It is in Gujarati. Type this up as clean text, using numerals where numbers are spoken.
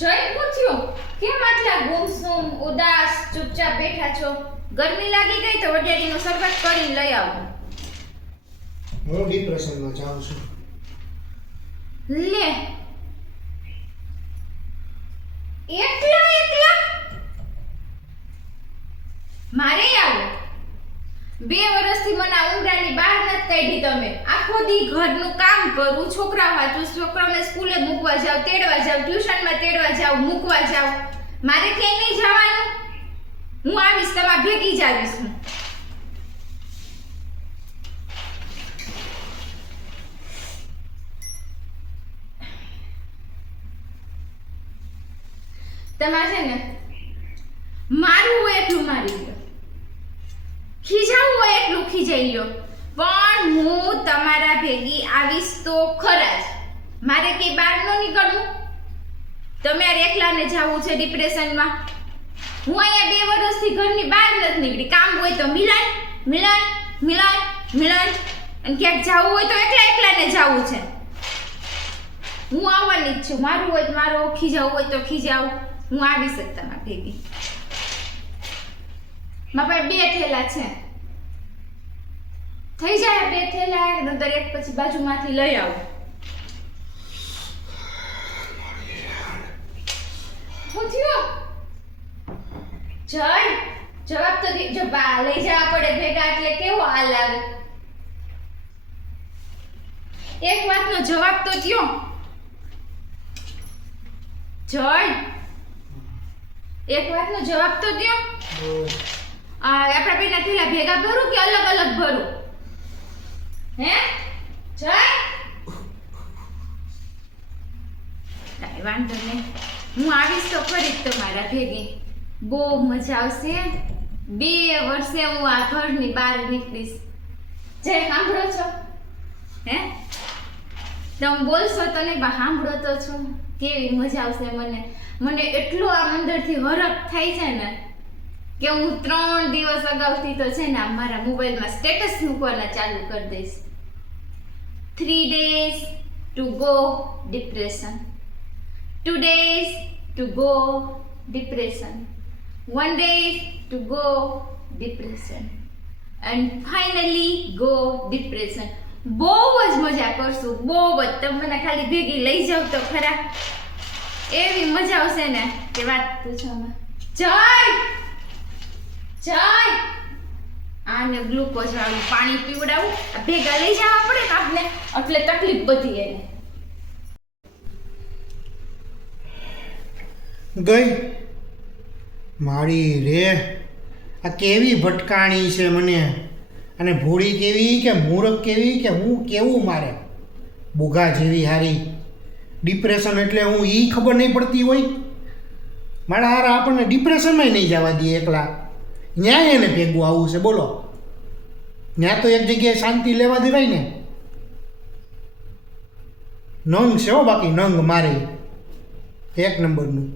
જય પૂછ્યું કેમ આટલા ગુમસુમ ઉદાસ ચૂપચાપ બેઠા છો? ગરમી લાગી ગઈ તો વડિયાળીનો શરબત કરીને લઈ આવો. હું ડિપ્રેશનમાં જાઉં છું. લે એકલા એકલા મારે આવો. 2 વર્ષથી મને આ ઉમરાની બહાર નથી કાઢી તમે. આખો દી ઘરનું કામ કરું, છોકરાઓ હાચું, છોકરાઓને સ્કૂલે મૂકવા જાવ, તેડવા જાવ, ટ્યુશનમાં તેડવા જાવ, મૂકવા જાવ. મારે ક્યાંય નહીં જવાનું. હું આવીશ, તમારા ભેગી જ આવીશ હું. તમારે છે ને મારવું હોય એટલું મારી લો, ખીજાવું હોય એટલું ખીજાઈ લો, પણ હું તમારા ભેગી આવીશ તો ખરા જ. મારે કઈ બહાર ન નીકળવું. તમારે એકલાને જવું છે ડિપ્રેશનમાં. હું અહીંયા 2 વર્ષથી ઘરની બહાર નથી નીકળી. કામ હોય તો મિલાન મિલાન મિલાન મિલાન, અને ક્યાંક જવું હોય તો એકલા એકલાને જવું છે. હું આવવાની જ છું. મારું હોય તો મારો, ખીજાવું હોય તો ખીજાવ. હું આવીશ જ તમારા ભેગી. મારા પાસે 2 થેલા છે. થઈ જાય 2 થેલા, નંતર એક પછી બાજુમાંથી લઈ આવો. શું થયું? જય જવાબ તો જો બા લઈ જવા પડે ભેગા એટલે કેવો હાલ આવે. એક વાતનો જવાબ તો દ્યો. જય એક વાતનો જવાબ તો દ્યો. આપણા બેના થેલા ભેગા ભરું કે અલગ અલગ ભરું? હે જય? કાંઈ વાંધો નહીં, હું આવીશ તો ખરી જ તમારા ભેગી. બહુ મજા આવશે. 2 વર્ષે હું આ ઘરની બહાર નીકળીશ. જય સાંભળો છો? હે તમે બોલશો તો નહીં, બા સાંભળો તો છો. કેવી મજા આવશે. મને એટલો આ અંદરથી હરખ થાય છે ને કે હું 3 દિવસ અગાઉથી તો છે ને મારા મોબાઈલમાં સ્ટેટસ મૂકવાના ચાલુ કરી દઈશ. 3 days to go depression, 2 days to go depression, 1 day to go depression, and finally go depression. બહુ જ મજા કરશું, બહુ જ. તમે મને ખાલી ભેગી લઈ જાવ તો ખરા. એવી મજા આવશે ને કે વાત પૂછવામાં. જય જય આને ગ્લુકોઝ વાળું પાણી પીવડાવું. ભેગા લઈ જવા પડે ને આપણે, એટલે તકલીફ બધી એને. ગઈ મારી રે, આ કેવી ભટકાણી છે મને. અને ભોળી કેવી કે મૂરખ કેવી કે હું કેવું મારે બુગા જેવી હારી. ડિપ્રેશન એટલે હું એ ખબર નહીં પડતી હોય. મારા હારા આપણને ડિપ્રેશનમાં નહીં જવા દે એકલા. ન્યાય એને ભેગું આવવું છે બોલો. ત્યાં તો એક જગ્યાએ શાંતિ લેવા દેવાય ને. નંગ છે હો, બાકી નંગ મારે 1 નંબરનું.